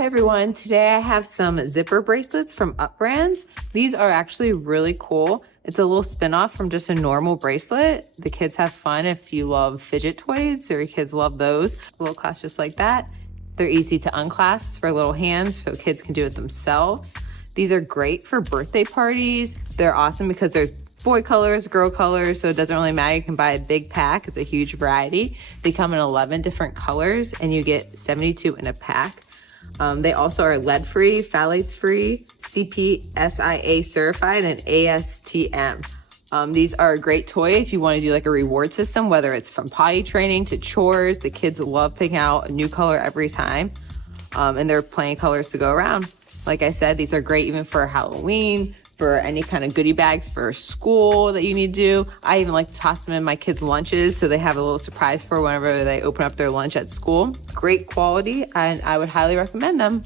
Hey everyone, today I have some zipper bracelets from UpBrands. These are actually really cool. It's a little spin-off from just a normal bracelet. The kids have fun if you love fidget toys, or your kids love those. A little clasp just like that. They're easy to unclasp for little hands so kids can do it themselves. These are great for birthday parties. They're awesome because there's boy colors, girl colors, so it doesn't really matter. You can buy a big pack. It's a huge variety. They come in 11 different colors and you get 72 in a pack. They also are lead-free, phthalates-free, CPSIA certified, and ASTM. These are a great toy if you want to do like a reward system, whether it's from potty training to chores. The kids love picking out a new color every time, and there are plenty of colors to go around. Like I said, these are great even for Halloween, for any kind of goodie bags for school that you need to do. I even like to toss them in my kids' lunches so they have a little surprise for whenever they open up their lunch at school. Great quality, and I would highly recommend them.